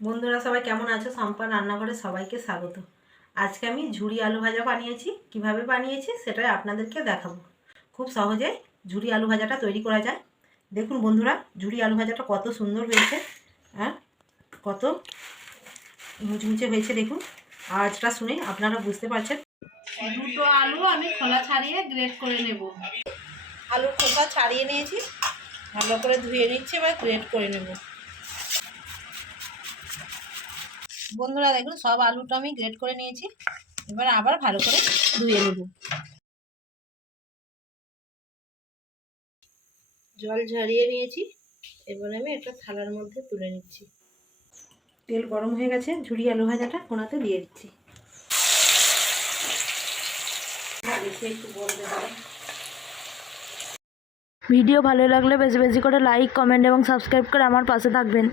বন্ধুরা সবাই কেমন আছো? সম্পান রান্নাঘরে সবাইকে স্বাগত। আজকে আমি ঝুরি আলু ভাজা বানিয়েছি। কিভাবে বানিয়েছি সেটাই আপনাদেরকে দেখাবো। খুব সহজে ঝুরি আলু ভাজাটা তৈরি করা যায়। দেখুন বন্ধুরা, ঝুরি আলু ভাজাটা কত সুন্দর হয়েছে, হ্যাঁ, কত মুচমুচে হয়েছে। দেখুন, আওয়াজটা শুনে আপনারা বুঝতে পারছেন। দুটো আলু আমি খোলা ছাড়িয়ে গ্রেট করে নেব। আলুর খোসা ছাড়িয়ে নিয়েছি, ভালো করে ধুয়ে নিচ্ছি, এবার গ্রেট করে নেব। বন্ধুরা দেখুন, সব আলুটা আমি গ্রেট করে নিয়েছি। এবার আবার ভালো করে ধুয়ে নেব। জল ঝরিয়ে নিয়েছি, এবার আমি একটা থালার মধ্যে তুলে নিচ্ছি। তেল গরম হয়ে গেছে, ঝুরি আলু ভাজাটা কোনাতে দিয়ে দিচ্ছি। একটু বলতে পারে। ভিডিও ভালো লাগলে বেশি বেশি করে লাইক, কমেন্ট এবং সাবস্ক্রাইব করে আমার পাশে থাকবেন।